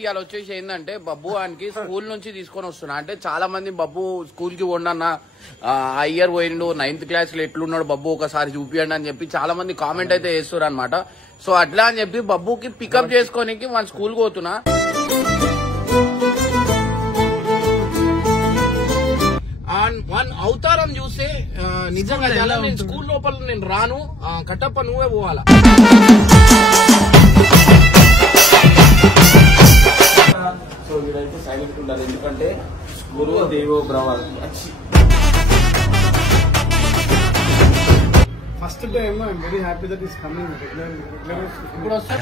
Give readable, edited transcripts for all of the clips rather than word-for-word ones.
ఇవాళ వచ్చేసి ఏంటంటే బబ్బు వానికి స్కూల్ నుంచి తీసుకొని వస్తున్నా. అంటే చాలా మంది బబ్బు స్కూల్ కి పోండన్న ఇయర్ పోయిండు 9th క్లాస్ లో ఎట్లున్నాడు బబ్బు ఒకసారి చూపియండి అని చెప్పి చాలా మంది కామెంట్ అయితే చేస్తారు అనమాట. సో అట్లా అని చెప్పి బబ్బుకి పికప్ చేసుకోనికి మన స్కూల్ పోతున్నా. వన్ అవతారం చూస్తే నిజంగా చాలా నేను స్కూల్ లోపల నేను రాను, కట్టప్ప నువ్వే పోవాలా. సో వీడైతే సైలెంట్ ఉండాలి, ఎందుకంటే గురువు దేవో బ్రవ. First time I'm very happy that is coming regular. ఇప్పుడు వస్తా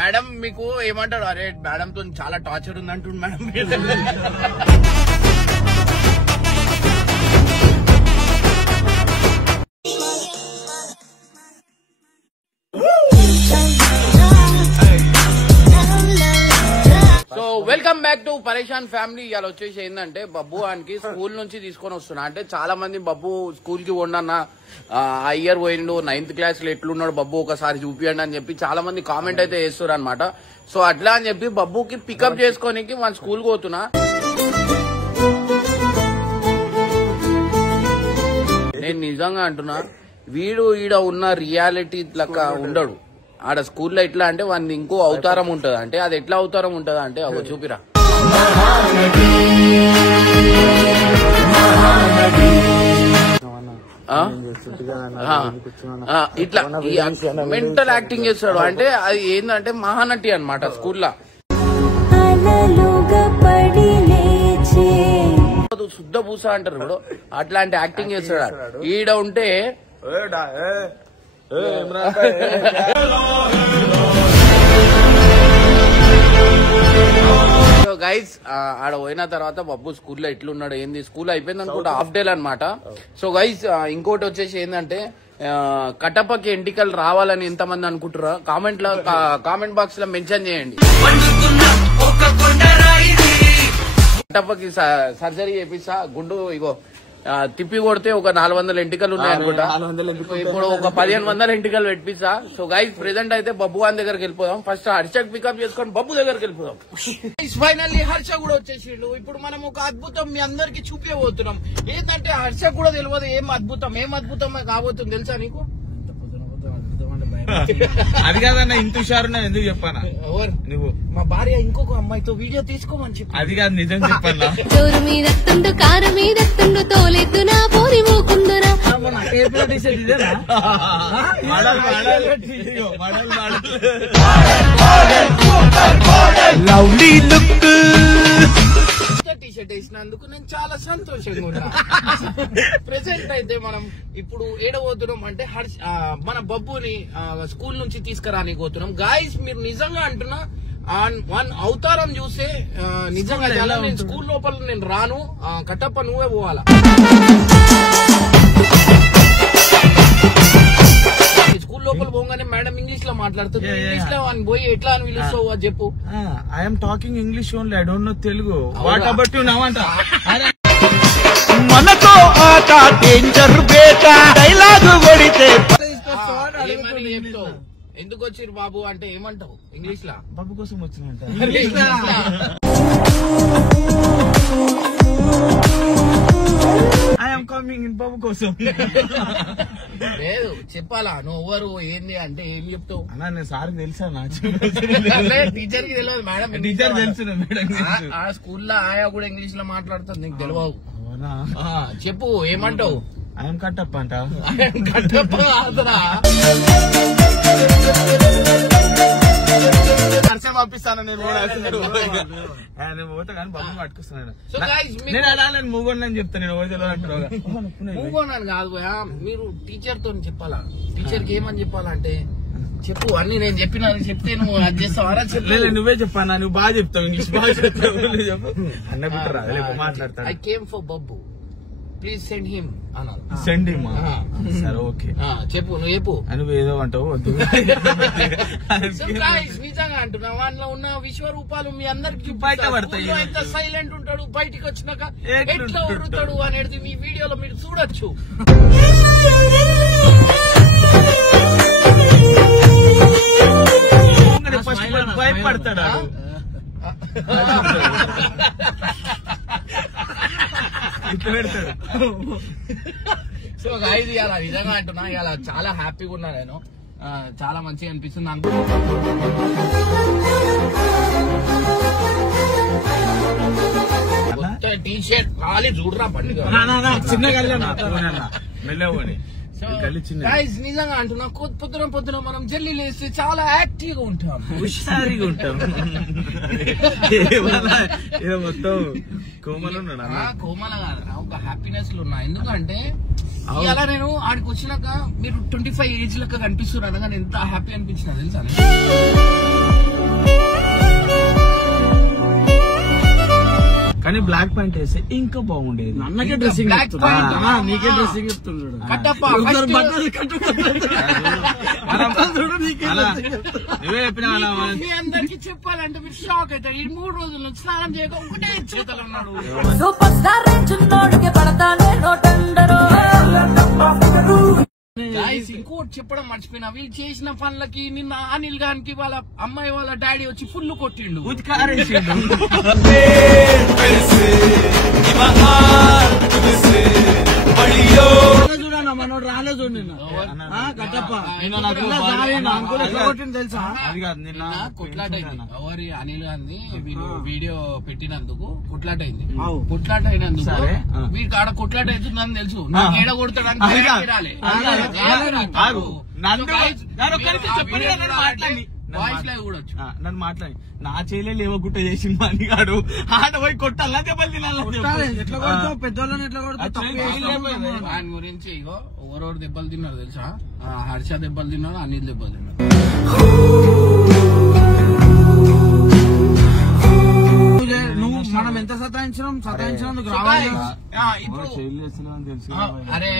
మేడం మీకు ఏమంటారు? అరే మేడం తో చాలా టార్చర్ ఉంది అంటుంది madam. So welcome back to పరేషాన్ ఫ్యామిలీ. ఇవాళ వచ్చేసి ఏంటంటే బబ్బు వానికి స్కూల్ నుంచి తీసుకొని వస్తున్నా. అంటే చాలా మంది బబ్బు స్కూల్ కి పోండన్న ఇయర్ పోయిండు 9th క్లాస్ లో ఎట్లున్నాడు బబ్బు ఒకసారి చూపియండి అని చెప్పి చాలా మంది కామెంట్ అయితే చేస్తారు అనమాట. సో అట్లా అని చెప్పి బబ్బుకి పికప్ చేసుకోనికి మన స్కూల్ పోతున్నా. నేను నిజంగా అంటున్నా, వీడు ఈడ ఉన్న రియాలిటీ లెక్క ఉండడు. ఆడ స్కూల్లో ఎట్లా అంటే వాడిని ఇంకో అవతారం ఉంటది. అంటే అది ఎట్లా అవతారం ఉంటదా అంటే ఒక చూపిరా. ఇట్లా మెంటల్ యాక్టింగ్ చేస్తాడు. అంటే అది ఏంటంటే మహానటి అనమాట స్కూల్లో. శుద్ధ పూస అంటారు ఇప్పుడు, అట్లాంటి యాక్టింగ్ చేస్తాడు. ఈడ ఉంటే సో గైస్ ఆడ పోయిన తర్వాత బబ్బు స్కూల్లో ఎట్లున్నాడు ఏంది, స్కూల్ అయిపోయింది అనుకుంటా, హాఫ్ డే అనమాట. సో గైస్ ఇంకోటి వచ్చేసి ఏంటంటే కట్టప్పకి ఎంటికలు రావాలని ఎంతమంది అనుకుంటారో కామెంట్ బాక్స్ లో మెన్షన్ చేయండి. కట్టప్పకి సర్జరీ చేపిస్తా, గుండు ఇగో తిప్పి కొడితే ఒక 400 ఎంటికలు ఉన్నాయనుకుంటా. ఇప్పుడు ఒక 1500 ఎంటికలు పెట్టిస్తా. సో గైస్ ప్రెసెంట్ అయితే బబ్బు వాన్ దగ్గరికి వెళ్ళిపోదాం. ఫస్ట్ హర్షక్ పికప్ చేసుకొని బబ్బు దగ్గరికి వెళ్ళిపోదాం. ఫైనల్లీ హర్ష కూడా వచ్చేసిండు. ఇప్పుడు మనం ఒక అద్భుతం మీ అందరికి చూపించబోతున్నాం. ఏంటంటే హర్ష కూడా తెలియదు ఏం అద్భుతం కాబోతుంది తెలుసా నీకు? అది కాదన్న, ఇంత హుషారు ఎందుకు చెప్పానా? నువ్వు మా భార్య ఇంకొక అమ్మాయితో వీడియో తీసుకోమని చెప్పి. అది కాదు, నిజం చెప్పాలా? జోరు మీదత్తుండు కారు మీదత్తుండు తోలెత్తునా పోరి మూకుందురా. టీషర్ట్ వేసినందుకు నేను చాలా సంతోషంగా ఉన్నా. ప్రెసెంట్ అయితే మనం ఇప్పుడు ఏడబోతున్నాం అంటే మన బబ్బుని స్కూల్ నుంచి తీసుకురానికి పోతున్నాం. గాయస్ మీరు నిజంగా అంటున్నా, వన్ అవతారం చూస్తే నిజంగా చాలా నేను స్కూల్ లోపల నేను రాను, కట్టప్ప నువ్వే పోవాలా. స్కూల్ లోపల పోగానే మేడం ఇంగ్లీష్ లో మాట్లాడుతుంది. ఇంగ్లీష్ లో అని పోయి ఎట్లా అని పిలుస్తావు అది చెప్పు. I'm talking English only, I don't know Telugu. What about you now అంట? మనతో ఆట డేంజర్ బేట డైలాగ్ కొడితే ఏమని చెప్తావు? ఎందుకు వచ్చిరు బాబు అంటే ఏమంటావు ఇంగ్లీష్ లా? బాబు కోసం వచ్చినంట. ఐఎమ్ కమింగ్ ఇన్ బాబు కోసం. లేదు చెప్పాలా నువ్వు ఎవరు ఏంది అంటే ఏం చెప్తావు? అన్నా నేను సార్ తెలుసా? నా టీచర్ కి తెలియదు మేడం. టీచర్ తెలుసు మేడం. ఆ స్కూల్లో ఆయా కూడా ఇంగ్లీష్ లో మాట్లాడుతుంది, నీకు తెలియవు. చెప్పు ఏమంటావు? ఐఎమ్ కట్టప్ప అంట. కట్టప్ప పంపిస్తాను నేను పోతా కానీ బాబు పట్టుకొస్తున్నాను. నేను అడాలని మూగొండని చెప్తాను. నేను మూగొండని కాదు, మీరు టీచర్ తో చెప్పాలా? టీచర్ కి ఏమని చెప్పాలంటే చెప్పు అన్ని నేను చెప్పిన చెప్తే నువ్వు అది చేస్తావారా? చెప్పు. నువ్వే చెప్పాను, నువ్వు బాగా చెప్తావు ఇంగ్లీష్ బాగా చెప్తావు. చెప్పు అన్న కూడా మాట్లాడతాను. I came for Babbu, please send him అన్నారు. సెండ్ హిమ్ సరే ఓకే చెప్పు, నువ్వు చెప్పు. నువ్వు ఏదో అంటావు వద్దు. నిజంగా అంటున్నా, వాళ్ళలో ఉన్న విశ్వరూపాలు మీ అందరికి బయట పడతాయి. ఎంత సైలెంట్ ఉంటాడు, బయటికి వచ్చినాక ఎట్లా ఉరుతాడు అనేది మీ వీడియోలో మీరు చూడొచ్చు. భయపడతాడు. సో గైస్ ఇలా నిజంగా అంటున్నా, ఇలా చాలా హ్యాపీగా ఉన్నా నేను. చాలా మంచిగా అనిపిస్తుంది నాకు. టీ షర్ట్ ఖాళీ చూడరా పండుగ చిన్నగా మెల్లవని. నిజంగా అంటున్నా, పొద్దున మనం జల్లి లేస్తే చాలా యాక్టివ్ గా ఉంటాం, హుషారిగా ఉంటాం. మొత్తం కోమల కోమల కాదు, ఒక హ్యాపీనెస్ లో ఉన్నా. ఎందుకంటే ఇలా నేను ఆడికి వచ్చినాక మీరు 25 ఏజ్ లెక్క కనిపిస్తున్నారు అనగా ఎంత హ్యాపీ అనిపించిన తెలుసా? కానీ బ్లాక్ ప్యాంట్ వేస్తే ఇంకా బాగుండేది. అన్నకే డ్రెస్సింగ్ బ్లాక్ ప్యాంట్ నీకే డ్రెస్సింగ్ చెప్తున్నాడు. నువ్వే చెప్పినా మీ అందరికి చెప్పాలంటే మీరు షాక్ అవుతారు. ఈ 3 రోజుల నుంచి స్నానం చేయక ఒకటే చేతలు ఉన్నాడు. సూపర్ స్టార్ రేంజ్లోడికి పడతానే నోటండరు. ఇంకోటి చెప్పడం మర్చిపోయినా, వీళ్ళు చేసిన పనులకి నిన్న అనిల్ గారికి వాళ్ళ అమ్మాయి వాళ్ళ డాడీ వచ్చి ఫుల్ కొట్టిండు. చూడన్నా మనోడు రాలే చూడు నిన్న కట్టప్ప తెలుసా? కొట్లాట అయింది. ఎవరి అనిల్ గాంధీ వీళ్ళు వీడియో పెట్టినందుకు కొట్లాట అయింది. కొట్లాట అయినందుకు వీడికి ఆడ కొట్లాట అవుతుందని తెలుసు. నాకు ఏడ కొడతాడని నన్ను మాట్లాడి నా చేయలేదు ఏమో గుట్ట చేసి అనిగాడు ఆడ పోయి కొట్టాలా దెబ్బలు తినాలి. పెద్దోళ్ళని ఎట్లా కొడతావు? ఆయన గురించి ఇగో ఎవరెవరు దెబ్బలు తిన్నారు తెలుసా? హర్ష దెబ్బలు తిన్నాడు, అనిల్ దెబ్బలు తిన్నాడు. నువ్వు మనం ఎంత సతాయించినందుకు రావాలి. అరే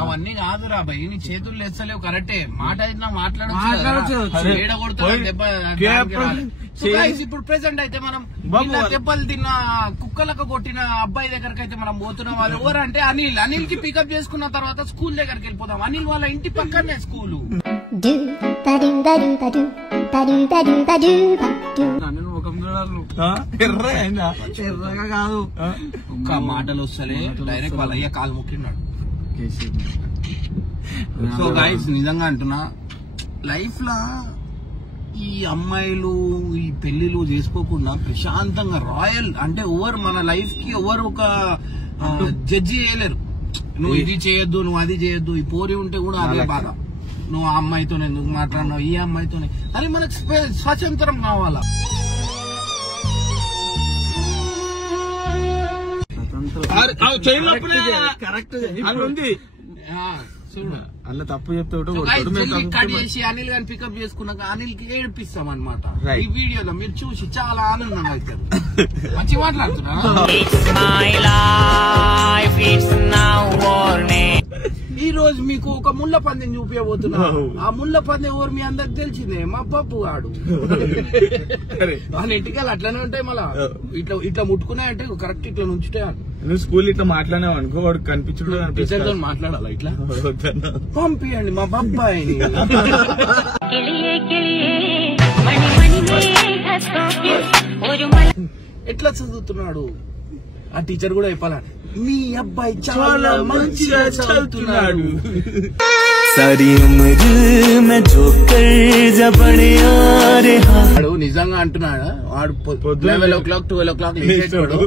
అవన్నీ కాదురా భయ్, నీ చేతులు లేస్తలేవు కరెక్టే, మాట అయినా మాట్లాడచ్చు. ఇప్పుడు ప్రెసెంట్ అయితే మనం దెబ్బలు తిన్న కుక్కలకు కొట్టిన అబ్బాయి దగ్గరకి అయితే మనం పోతున్న వాళ్ళు ఎవరు అంటే అనిల్ కి పికప్ చేసుకున్న తర్వాత స్కూల్ దగ్గరికి వెళ్ళిపోతాం. అనిల్ వాళ్ళ ఇంటి పక్కనే స్కూలు. ఎర్రగా కాదు, ఒక్క మాటలు వస్తలే డైరెక్ట్ వాళ్ళ అయ్యా కాలు మొక్కిన్నాడు. సో గైస్ నిజంగా అంటున్నా, లైఫ్ లా ఈ అమ్మాయిలు ఈ పెళ్లిలు చేసుకోకుండా ప్రశాంతంగా రాయల్ అంటే ఎవరు మన లైఫ్ కి ఎవరు ఒక జడ్జి చేయలేరు. నువ్వు ఇది చేయొద్దు, నువ్వు అది చేయొద్దు. ఈ పోరి ఉంటే కూడా అదే బాధ. నువ్వు ఆ అమ్మాయితో ఎందుకు మాట్లాడినావు, ఈ అమ్మాయితోనే. అది మనకు స్వతంత్రం కావాలా. కరెక్ట్ ఉంది అలా తప్పు చెప్తే కట్ చేసి అనిల్ గారిని పికప్ చేసుకున్నాక అనిల్ కి ఏడిపిస్తాం అనమాట. ఈ వీడియోలో మీరు చూసి చాలా ఆనందంగా అవుతారు. మంచి మాట్లాడుతున్నా. ఈ రోజు మీకు ఒక ముళ్ళ పందెం చూపించబోతున్నా. ఆ ముళ్ళ పందెం ఎవరు మీ అందరికి తెలిసిందే, మా పప్పు గాడు. వాళ్ళ ఇంటికి అట్లనే ఉంటాయి. మళ్ళా ఇట్లా ముట్టుకున్నాయంటే కరెక్ట్ ఇట్లా నుంచుంటే. నువ్వు స్కూల్ ఇట్లా మాట్లాడినావు అనుకో, వాడు కనిపించడం టీచర్తో మాట్లాడాలా ఇట్లా? పంపియండి మా బాబాయిని. ఎట్లా చదువుతున్నాడు ఆ టీచర్ కూడా చెప్పాలా, మీ అబ్బాయి చాలా మంచిగా చదువుతున్నాడు. వాడు నిజంగా అంటున్నాడు, వాడు 11 o'clock 12 o'clock లేచేటోడు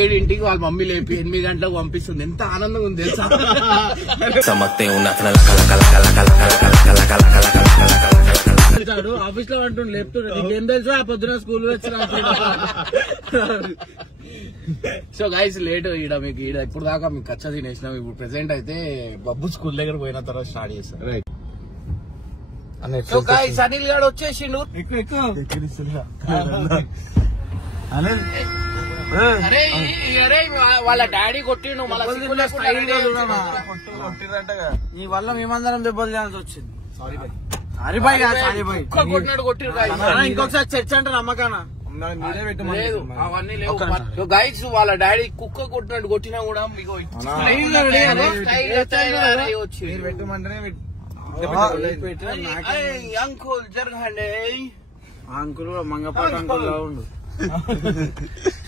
7 వాళ్ళ మమ్మీ లేపి 8 గంటలకు పంపిస్తుంది. ఎంత ఆనందంగా ఉంది తెలుసా? ఆఫీస్ లో అంటుండే లేపుతుండే, నీకేం తెలుసా పొద్దున స్కూల్ వచ్చిన. సో గైస్ లేట్ ఈడ మీకు ఈడ ఇప్పుడు దాకా మీకు కచ్చా తినేసినాం. ఇప్పుడు ప్రెసెంట్ అయితే బబ్బు స్కూల్ దగ్గర పోయిన తర్వాత స్టార్ట్ చేస్తాం. సో గైస్ అనిల్ గారు వచ్చేసిండు. అరే అరే వాళ్ళ డాడీ కొట్టిండు మళ్ళీ నీ వల్ల మేమందరం దెబ్బలు తినాల్సి వచ్చింది. సారీ బాయ్ కొట్టినాడు కొట్టిరు. ఇంకొకసారి చర్చ అంటే నమ్మకానా లేదు అవన్నీ లేవు. గైస్ వాళ్ళ డాడీ కుక్క కొట్టినట్టు కొట్టినా కూడా మీకు అంకుల్ జరగండి. అంకుల్ మంగపాటి అంకుల్ లా ఉండు.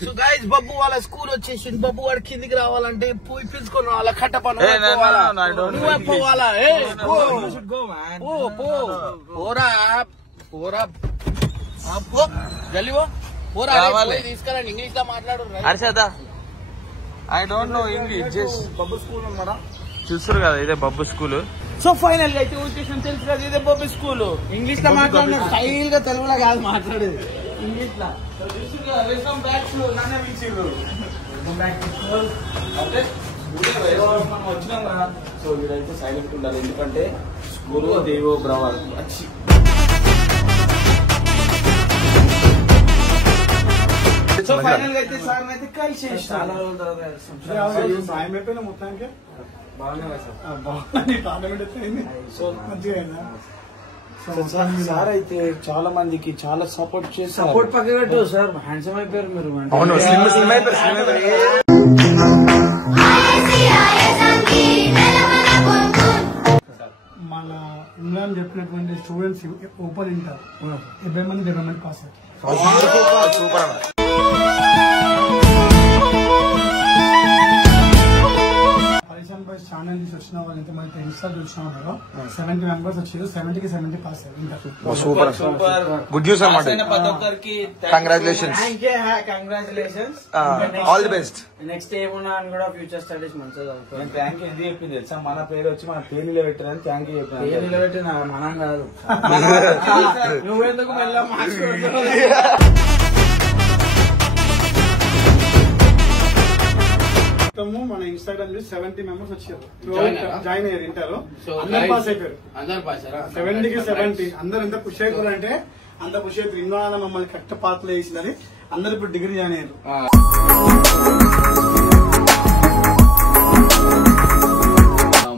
సో గైస్ బబ్బు వాళ్ళ స్కూల్ వచ్చేసింది. బబ్బు వాడు కిందికి రావాలంటే పోయి పిలుచుకొని రావాలా కట్ట పని పోవాలా. పోరా పోరా పో జల్లి పోరా తీసుకెళ్ళండి. ఇంగ్లీష్ లో మాట్లాడు. I don't know English. Just Babbu school ఉన్నారా చూస్తారు కదా ఇదే బబ్బు స్కూల్. సో ఫైనల్ గా అయితే ఉద్దేశం తెలుసు కదా ఇదే బబ్బు స్కూల్. ఇంగ్లీష్ లో మాట్లాడినాడు స్టైల్ గా తెలుగులో కాదు మాట్లాడేది ఇంగ్లీష్ లో. వచ్చినాం కదా సో వీడైతే సైలెంట్ ఉండాలి ఎందుకంటే స్కూల్ దేవో బ్రవ వచ్చి సో ఫైనల్ గా అయితే సార్ అయితే కలిసి చాలా రోజుల తర్వాత సాయం అయిపోయినా మొత్తానికి సార్ అయితే చాలా మందికి చాలా సపోర్ట్ చేసి సపోర్ట్ పక్క పెట్టు సార్. హ్యాండ్సమ్ అయిపోయారు మీరు. మన ఇమ్రాన్ చెప్పినటువంటి స్టూడెంట్స్ ఓపెన్ ఇంటర్ 70 మంది డెవలప్మెంట్ పాస్ సూపర్. పరిశ్రమ బై ఛానల్ నుంచి వచ్చిన వాళ్ళు ఎంతమంది ఇన్స్టా చూసినా కదా 70 మెంబర్స్ వచ్చారు. 70కి 70 పాస్ అయ్యారు. సూపర్ గుడ్ న్యూస్ అన్నమాట. ప్రతి ఒక్కరికి congratulations. Congratulations. All the best. Next ఏమున్నా అని కూడా ఫ్యూచర్ స్టడీస్ మంచిగా నేను థ్యాంక్ యూ ఎందుకు చెప్పింది తెలుసా మన పేరు వచ్చి మన పేరు నిలబెట్టారని థ్యాంక్ యూ చెప్పాను. పేరు నిలబెట్టిన మనం కాదు. నువ్వెందుకు మెల్ల మార్క్స్ మన ఇన్స్టాగ్రామ్ నుంచి 70 మెంబర్స్ వచ్చారు. జాయిన్ అయ్యారు ఇంటర్. అందరు పాస్ అయిపోయారు. 70కి 70 అందరు ఎంత పుష్ అయిపోయారు అంటే అంత పుష్ అయిపోయి ఇన్వాన మమ్మల్ని కరెక్ట్ పాత్రలు వేసిందని అందరు ఇప్పుడు డిగ్రీ జాయిన్ అయ్యారు.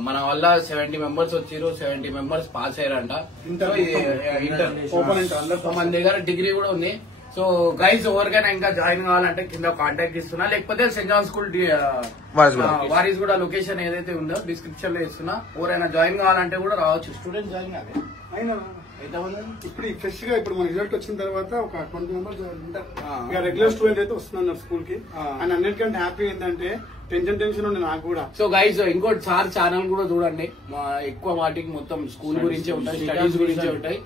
మన వల్ల 70 మెంబర్స్ వచ్చారు. 70 మెంబర్స్ పాస్ అయ్యారంట. ఇంటర్ ఓపెన్ ఇంటర్ అందరు మన దగ్గర డిగ్రీ కూడా ఉంది. సో గైస్ ఎవరికైనా ఇంకా జాయిన్ కావాలంటే కింద కాంటాక్ట్ ఇస్తున్నా, లేకపోతే సెంట్ జాన్ స్కూల్ వారీస్ కూడా లొకేషన్ ఏదైతే ఉందో డిస్క్రిప్షన్ లో ఇస్తున్నా. ఎవరైనా జాయిన్ కావాలంటే కూడా రావచ్చు. స్టూడెంట్ జాయిన్ కాదు అయినా ఇప్పుడు ఫ్రెష్ గా ఇప్పుడు మన రిజల్ట్ వచ్చిన తర్వాత ఒక 20 మెంబర్స్ ఉంటారు. రెగ్యులర్ స్టూడెంట్ అయితే వస్తున్నారు స్కూల్ కి. అండ్ అన్నిటికంటే హ్యాపీ ఏంటంటే టెన్షన్ ఉంది నాకు కూడా. సో గైస్ ఇంకోటి సార్ ఛానల్ కూడా చూడండి. ఎక్కువ వాటికి మొత్తం స్కూల్ గురించే ఉంటాయి, స్టడీస్ గురించే ఉంటాయి.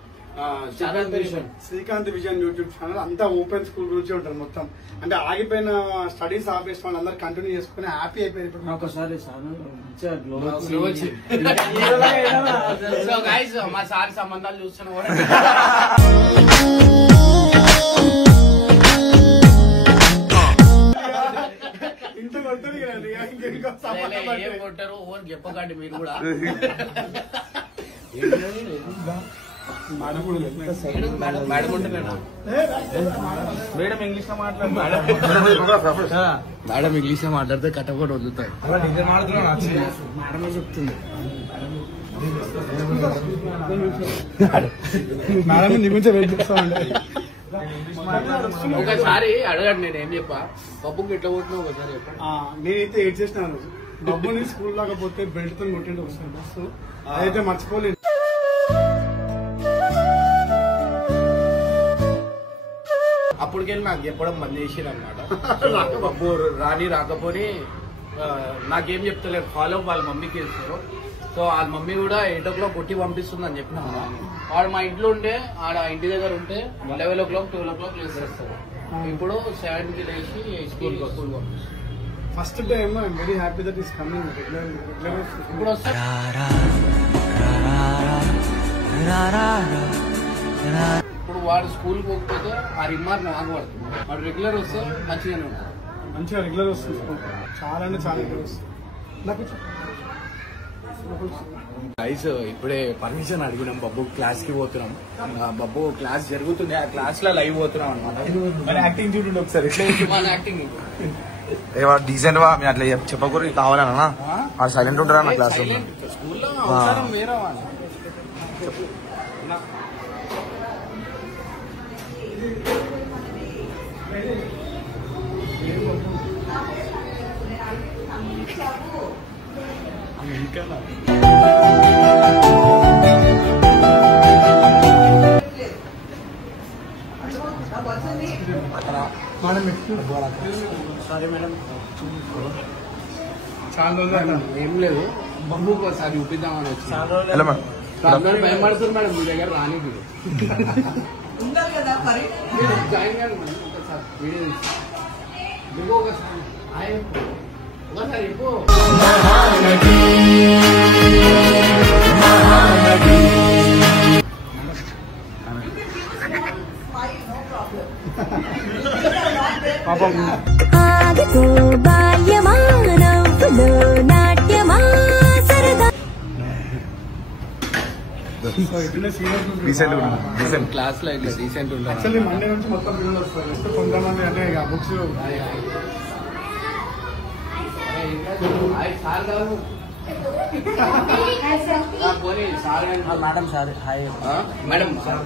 శ్రీకాంత్ విజన్ యూట్యూబ్ ఛానల్ అంతా ఓపెన్ స్కూల్ గురించి ఉంటారు మొత్తం. అంటే ఆగిపోయిన స్టడీస్ ఆపేసిన వాళ్ళు అందరు కంటిన్యూ చేసుకుని హ్యాపీ అయిపోయారు. ఇప్పుడు ఒకసారి సో గైస్ మా సార్ సంబంధాలు చూస్తున్నా కూడా ఇంట్లో కొట్టారు ఏం కొట్టారు ఓవర్ చెప్పకండి మీరు కూడా. మేడం ఇంగ్లీష్ లో మాట్లాడు. మేడం ఇంగ్లీష్ లో మాట్లాడితే కట్టకుండా వదులుతాయి. మేడమే చెప్తుంది. మేడం నీ గురించి వెయిట్ చేస్తా ఉండే. ఒకసారి అడగండి నేను ఏం చెప్పా బబ్బుకి ఎట్లా కొట్టినా ఒకసారి చెప్పండి. నేనైతే ఏడ్ చేసినాను. బబ్బుని స్కూల్ లాకపోతే బెల్ట్ తో కొట్టిండు ఒకసారి బస్సు. అదైతే మర్చిపోలేదు. అప్పటికెళ్ళి నాకు చెప్పడం బంద్ చేసిరు అనమాట. బబ్బు రాని రాకపోని నాకేం చెప్తలేరు. ఫాలో వాళ్ళ మమ్మీకి ఇస్తారు. సో వాళ్ళ మమ్మీ కూడా 8 o'clock కొట్టి పంపిస్తుంది అని చెప్పిన. వాడు మా ఇంట్లో ఉంటే ఆడ ఇంటి దగ్గర ఉంటే 11 o'clock 12 o'clock లేస్తారు. ఇప్పుడు 7కి లేచి school first time I'm very happy that is coming regular. ఇప్పుడు వస్తారు. ఇప్పుడు వాడు స్కూల్ పోకపోతే ఆ రిమార్క్ నాకు పడుతుంది. వాడు రెగ్యులర్ వస్తే మంచిగానే ఉంటుంది. మంచిగా రెగ్యులర్ వస్తుంది. చాలా అంటే చాలా రెగ్యులర్ వస్తుంది. నాకు గైస్ ఇప్పుడే పర్మిషన్ అడిగినాం, బబ్బు క్లాస్ కి పోతున్నాం. బబ్బు క్లాస్ జరుగుతుంది, ఆ క్లాస్ లో లైవ్ పోతున్నాం అనమాట. మన యాక్టింగ్ చూడండి ఒకసారి, మన యాక్టింగ్ డీసెంట్ వా మీరు అట్లా చెప్పకూడదు కావాలన్నా సైలెంట్ ఉంటారా నా క్లాస్ స్కూల్లో అవసరం వేరే వాళ్ళు. సారీ మేడం, ఏం లేదు, బబ్బు ఒకసారి చూపిద్దామని వచ్చి భయపడుతుంది మేడం మీ దగ్గర రానికి. జాయిన్ కాదు మేడం, ఒకసారి వీడియో తీసి ఒకసారి ఎక్కువ ఆగతో బాల్యమా నవ్వులో నాట్యమా సరదా క్లాస్ లో ఇట్లా డీసెంట్ ఉంటారు. యాక్చువల్లీ మండే నుంచి మొత్తం పిల్లలు వస్తారు. కొంతమంది అంటే ఇక books madam sir hi madam sir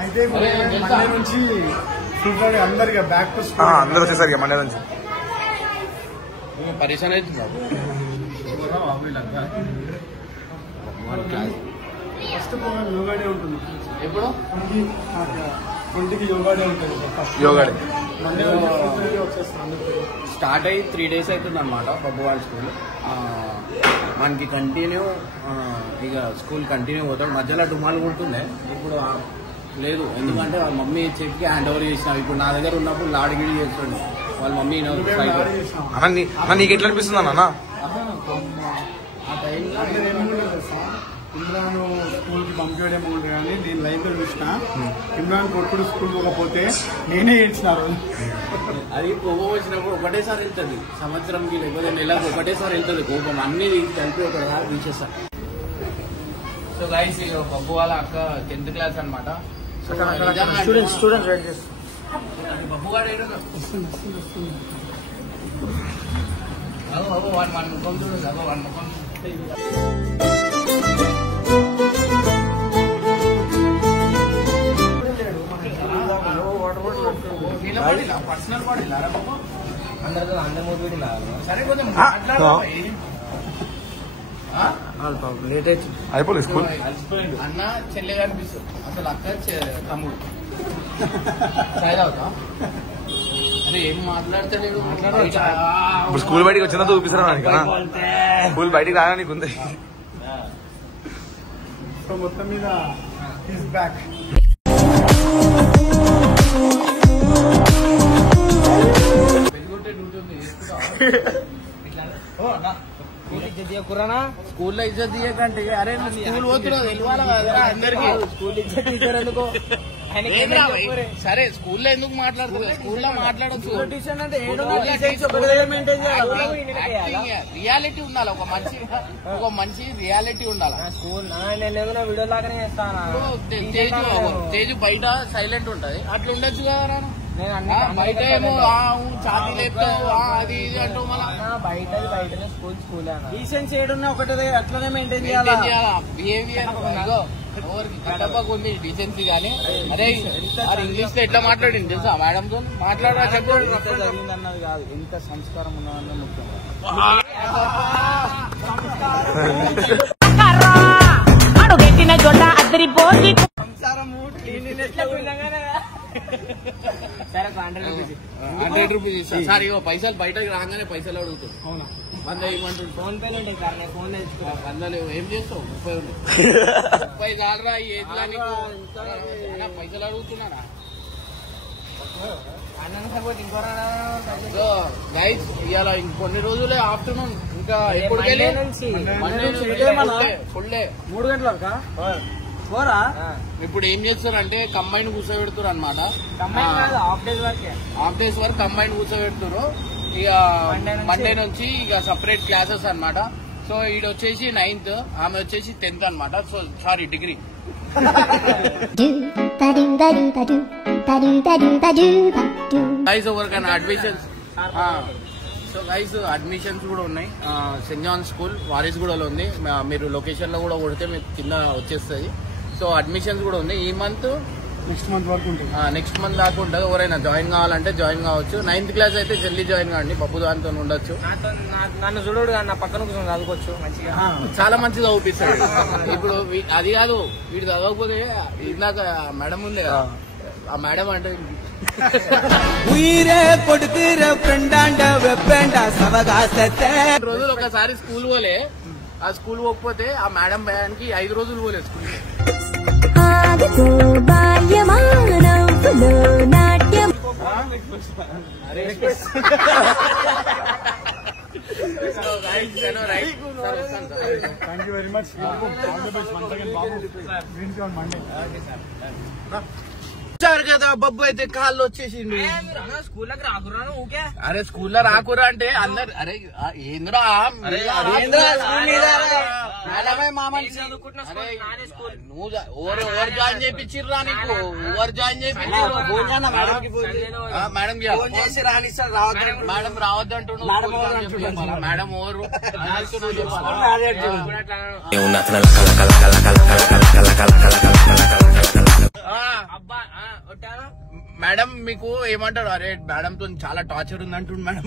అయితే మండే నుంచి చూడండి అందరికి బ్యాక్ టు అందరూ వచ్చేసరికి మండే నుంచి పరేషాన్ అవుతుంది. ఫస్ట్ ప్రోగ్రామ్ యోగా డే ఉంటుంది. ఎప్పుడు 20కి యోగా డే ఉంటుంది. యోగా డే మండే వచ్చేస్తాను. స్టార్ట్ అయ్యి 3 days అవుతుంది అనమాట బబ్బు వాళ్ళ స్కూల్. మనకి కంటిన్యూ ఇక స్కూల్ కంటిన్యూ పోతాడు. మధ్యలో డుమాలు ఉంటుండే, ఇప్పుడు లేదు. ఎందుకంటే వాళ్ళ మమ్మీ చెప్పి హ్యాండ్ ఓవర్ చేసినాం. ఇప్పుడు నా దగ్గర ఉన్నప్పుడు లాడిగిడి చేస్తుండే వాళ్ళ మమ్మీ. నీకు ఎట్లా అనిపిస్తుంది అన్న? ఆ టైంలో ఇమ్రాన్ స్కూల్ కి పంపించడం ఉంది, కానీ దీని లైన్ లో చూసిన ఇమ్రాన్ కొట్టుడు స్కూల్ పోకపోతే నేనే ఏడ్చినారు. అది కోపం వచ్చినప్పుడు ఒకటేసారి వెళ్తుంది, సంవత్సరంకి లేకపోతే నెలకు ఒకటేసారి వెళ్తుంది కోపం. అన్ని కలిపి ఒకసారి తీసేస్తా. సో గైస్ బబ్బు వాళ్ళ అక్క 10th క్లాస్ అనమాట. స్టూడెంట్ రెడీ చేస్తారు. బబ్బు గారు వన్ ముఖం చూడండి, వన్ ముఖం పర్సనల్ బాడీలా అందరితో అందరి మూడు సరే కొంచెం మాట్లాడాలి. లేట్ అయితే అయిపోలేదు స్కూల్. అన్న చెల్లె కనిపిస్తుంది, అసలు అక్క తమ్ముడు. సైడ్ అవుతా అరే ఏం మాట్లాడతాడు. ఇప్పుడు స్కూల్ బయటికి వచ్చిందా చూపిస్తారా నాకు? స్కూల్ బయటికి రాగా నీకు ఉంది. సో మొత్తం మీద ఈస్ బ్యాక్. స్కూల్లో ఇజ్జత్ తీయకంటే అరే స్కూల్ పోతున్నావు తెలియాలి కదా అందరికి. స్కూల్ ఇచ్చారు టీచర్ ఎందుకో సరే స్కూల్లో ఎందుకు మాట్లాడుతుంది? స్కూల్లో మాట్లాడచ్చు. రియాలిటీ ఉండాలి, ఒక మంచి రియాలిటీ ఉండాలి. స్కూల్ నేను ఏమైనా వీడియో లాగానే చేస్తాను. తేజు బయట సైలెంట్ ఉంటది, అట్లా ఉండొచ్చు కదా. బయట ఏమో చాటి లేపుతావు అది ఇది అంటూ మళ్ళీ బయటనే స్కూల్ డీసెన్స్ ఏడున్నా ఒకటే అట్లనే మెయింటైన్ చేయాలా బిహేవియర్. ఎవరికి కట్టపక్క ఉంది డీసెన్సీ కానీ. అరే ఇంగ్లీష్ లో ఎట్లా మాట్లాడింది తెలుసా మేడం తో? మాట్లాడా చదివిందన్నది కాదు, ఎంత సంస్కారం ఉన్నదన్నది ముఖ్యం. అడుగెట్టిన జొండ అద్దరిపోయి సరే 100 రూపీస్ సార్. ఇగో పైసలు బయటకు రాగానే పైసలు అడుగుతుంది. అవునా 100 ఇవ్వమంటుంది. ఫోన్ పేలు ఉంటాయి సార్, నేను ఫోన్ తెచ్చుకున్నా. 100 ఏం చేస్తావు? 30 ఉంది. 30 చాలరా ఈ ఏజ్లో నీకు పైసలు అడుగుతున్నారా? సో గైస్ ఇవాళ ఇంకొన్ని రోజులే ఆఫ్టర్నూన్ ఇంకా ఎప్పటికెళ్ళి ఫుల్ డే 3 గంటల వరకా పోరా ఇప్పుడు ఏం చేస్తారంటే కంబైన్ కూర్చోబెడుతారు అనమాట. హాఫ్ డేస్ వరకు కంబైన్ కూర్చోబెడుతారు. ఇక మండే నుంచి ఇక సపరేట్ క్లాసెస్ అనమాట. సో ఈడ వచ్చేసి 9th, ఆమె వచ్చేసి 10th అనమాట. So sorry degree. గైస్ ఎవరికైనా అడ్మిషన్స్ సో గైస్ అడ్మిషన్స్ కూడా ఉన్నాయి. సెయింట్ జాన్ స్కూల్ వారిస్గూడలో ఉంది. మీరు లొకేషన్ లో కూడా కొడితే మీకు కింద వచ్చేస్తుంది. సో అడ్మిషన్స్ కూడా ఉంది. ఈ మంత్ నెక్స్ట్ మంత్ వరకు ఉంటుంది. నెక్స్ట్ మంత్ దాకా ఉంటుంది. ఎవరైనా జాయిన్ కావాలంటే జాయిన్ కావచ్చు. 9th క్లాస్ అయితే జల్దీ జాయిన్ కావండి. బబ్బు దాంతో ఉండొచ్చు. నన్ను చూడడు నా పక్కన కూర్చొని చదువుకోవచ్చు మంచిగా. చాలా మంచిగా చూపిస్తాడు. ఇప్పుడు అది కాదు, వీడు చదవకపోతే ఇందాక మేడం ఉంది కదా, ఆ మేడం అంటే రోజులు ఒకసారి స్కూల్ పోలే. ఆ స్కూల్ పోకపోతే ఆ మేడం భయానికి 5 రోజులు పోలే school. Thank you very much. వచ్చారు కదా బబ్బు అయితే కాళ్ళు వచ్చేసిండు. స్కూల్లోకి రాకురా ఊకే. అరే స్కూల్లో రాకురా అంటే అందరు అరే ఏంద్రా నువ్వు ఎవరు జాయిన్ చేయించిర్రా నీకు? ఎవరు జాయిన్ చేయించారు? మేడం మేడం రావద్దంటు. మేడం ఎవరు? మేడం మీకు ఏమంటారు? అరే మేడం తో చాలా టార్చర్ ఉంది అంటుండు మేడం.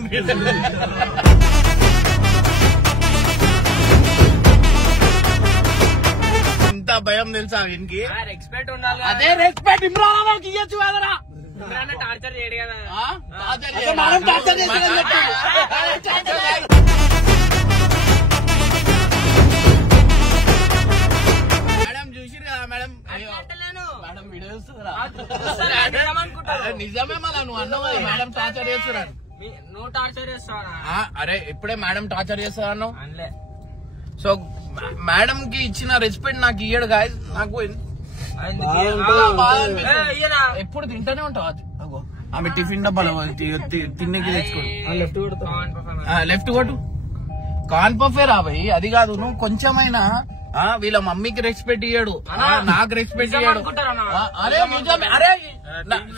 ఇంత భయం తెలుసా వీనికి? రెస్పెక్ట్ ఉండాలి. అదే రెస్పెక్ట్ ఇమ్రాన్ ఇయ్యచ్చు కదరా. టార్చర్ చేయడు కదా. మేడం టార్చర్ చేసి మేడం మేడం వీడియో చూస్తురా? నిజమే మళ్ళా నువ్వు అన్నావు మేడం టార్చర్ చేస్తున్నాను. నువ్వు టార్చర్ చేస్తావా? అరే ఇప్పుడే మేడం టార్చర్ చేస్తా అన్నావు. సో మేడం కి ఇచ్చిన రెస్పెక్ట్ నాకు ఇయ్యడు గాయస్. నాకు ఎప్పుడు తింటానే ఉంటావు. ఆమె టిఫిన్ డబ్బాలో తిన్నకి తెచ్చుకోండి. లెఫ్ట్ కొట్టు. కార్న్ పఫే రా భయ్. అది కాదు, నువ్వు కొంచెమైనా వీళ్ళ మమ్మీకి రెస్పెక్ట్ ఇయ్యాడు, నాకు రెస్పెక్ట్ ఇయ్యాడు. అరే నిజమే. అరే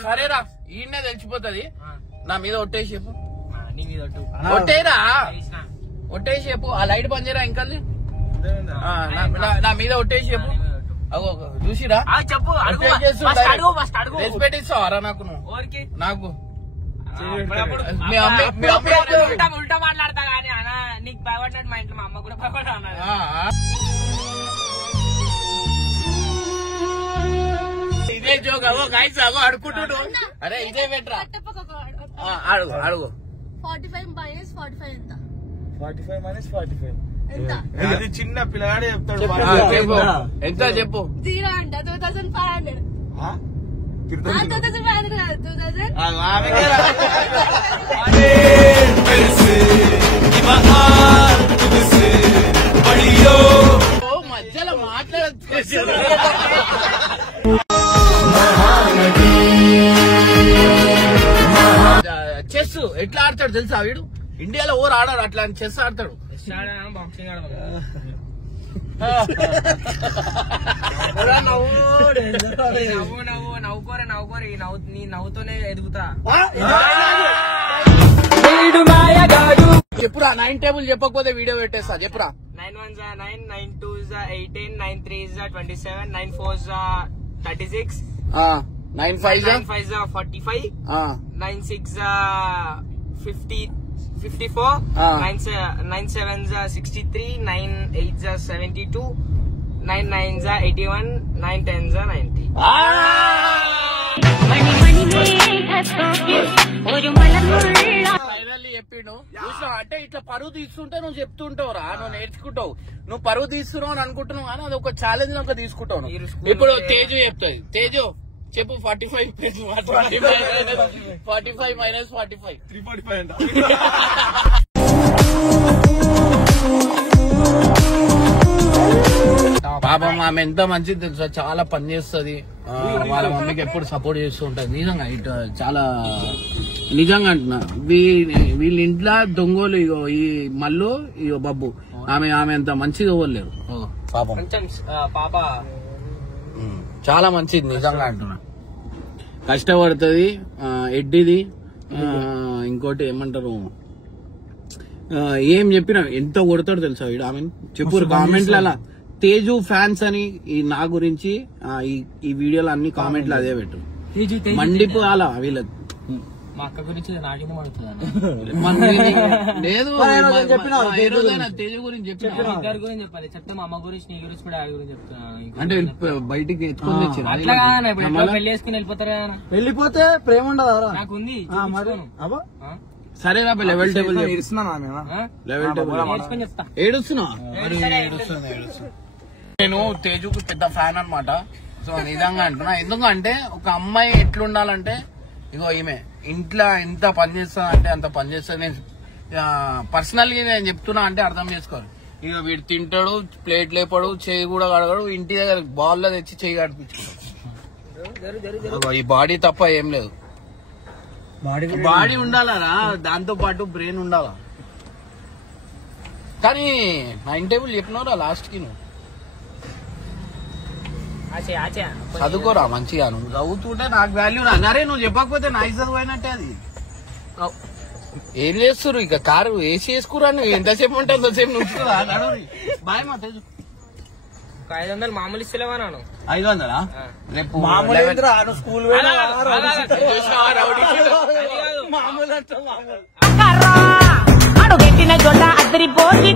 సరేరా ఈయనే తెలిసిపోతుంది. నా మీద ఒట్టేసి చెప్పు. ఒట్టేరా ఒట్టేసి చెప్పు. ఆ లైట్ బంద్ చేయరా ఇంకా నా మీద ఒట్టేసి చెప్పు. చూసిరా చెప్పు. రెస్పెక్ట్ ఇస్తావారా నాకు? నువ్వు నాకు ఉల్టా మాట్లాడతా కానీ అన్న నీకు భయపడ్డాడు. మా ఇంట్లో మా అమ్మ కూడా భయపడ్డా అన్నాడు. ఇదే జోక్. అగో గైస్ అగో అడుకుంటుడు. అరే ఇదే పెట్టరా. అడుగు అడుగు. 45 - 45 ఎంత? 45 - 45 ఎంత? అది చిన్న పిల్లగాడే చెప్తాడు. ఎంత చెప్పు. 0 అంట. 2500. 2500 కాదు 2000. మధ్యలో మాట్లాడచ్చు. చెస్ ఎట్లా ఆడతాడు తెలుసా వీడు? ఇండియాలో ఓవర్ ఆడాడు అట్లా అని చెస్ ఆడతాడు. బాక్సింగ్ నవ్వుకోరే నీ నవ్వుతోనే ఎదుగుతా. చెప్పురా 9 టేబుల్ చెప్పకపోతే వీడియో పెట్టేస్తా. చెప్పురా. 9 1 9 9 2 18 9 3 27 9 4 36 9 5 45 9 6 50 54 9 7 63 9 8 72 9 9 81 9 10 90. ఫైనల్లీ చెప్పిండు. చూసినావు అంటే ఇట్లా పరువు తీస్తుంటే నువ్వు చెప్తుంటావు రా, నువ్వు నేర్చుకుంటావు. నువ్వు పరువు తీస్తున్నావు అని అనుకుంటున్నావు కానీ అది ఒక ఛాలెంజ్ లాగా తీసుకుంటావు. ఇప్పుడు తేజు చెప్తాది. తేజు చెప్పు 45 ప్లస్ 45 మైనస్ 45 345 అంట. పాపం ఆమె ఎంత మంచిది తెలుసా, చాలా పని చేస్తుంది. వాళ్ళ మమ్మీకి ఎప్పుడు సపోర్ట్ చేస్తూ ఉంటది. నిజంగా ఇటు చాలా నిజంగా అంటున్నా. వీళ్ళ ఇంట్లో దొంగలు ఇగో ఈ మల్లు ఇగో బబ్బు, ఆమె అంత మంచిది ఇవ్వలేరు పాపం. కొంచెం పాప చాలా మంచిది నిజంగా అంటున్నా. కష్టపడుతుంది. ఎడ్డిది. ఇంకోటి ఏమంటారు, ఏం చెప్పినా ఎంత కొడతాడు తెలుసా వీడు. ఆమె చెప్పు కామెంట్ల తేజు ఫ్యాన్స్ అని ఈ నా గురించి ఈ వీడియోలో అన్ని కామెంట్లు అదే పెట్టు. మండిపోవాలా వీళ్ళ. మా అక్క గురించి నాకేమో అడుగుతుంది లేదు. తేజు గురించి ఇద్దరి గురించి చెప్పాలి. చెప్తే మా అమ్మ గురించి, నీ గురించి కూడా ఆడి గురించి చెప్తున్నా. అంటే బయటికి ఎత్తుకొని తెచ్చిన అట్లా పెళ్లి వేసుకుని వెళ్ళిపోతారు కదా. వెళ్ళిపోతే ప్రేమ ఉండదా? నాకుంది. సరే రా లెవెల్ టేబుల్ లెవెల్ నేర్చుకొని చెప్తా. ఏడుస్తున్నావు. నేను తేజుకు పెద్ద ఫ్యాన్ అన్నమాట. సో నిజంగా అంటున్నా. ఎందుకంటే ఒక అమ్మాయి ఎట్లుండాలంటే ఇగో ఈమె ఇంట్లో ఎంత పని చేస్తా అంటే అంత పని చేస్తా. నేను పర్సనల్గా నేను చెప్తున్నా అంటే అర్థం చేసుకోరు. ఇక వీడు తింటాడు, ప్లేట్ లేపాడు, చేయి కూడా కడగడు, ఇంటి దగ్గర బాల్ లో తెచ్చి చేయి కడిపించుకుంటాడు. ఈ బాడీ తప్ప ఏం లేదు. బాడీ ఉండాలరా, దాంతో పాటు బ్రెయిన్ ఉండాలా. కానీ 9 టేబుల్ చెప్పినవరా లాస్ట్ కి. నువ్వు చదువుకోరా మంచిగా. నువ్వు చదువుతుంటే నాకు వాల్యూ రా. అరే నువ్వు చెప్పకపోతే నా చదువు అయినట్టే. అది ఏం చేస్తురు ఇక కారు ఏసీ వేసుకురా. నువ్వు ఎంతసేపు ఉంటే అంతసేపు నుంచురా. బాయ్ మా తేజు. 500 మామూలు ఇస్తలేవా? 500 రేపు స్కూల్ అడుగెట్టిన జొడ్డ అద్దరిపోయి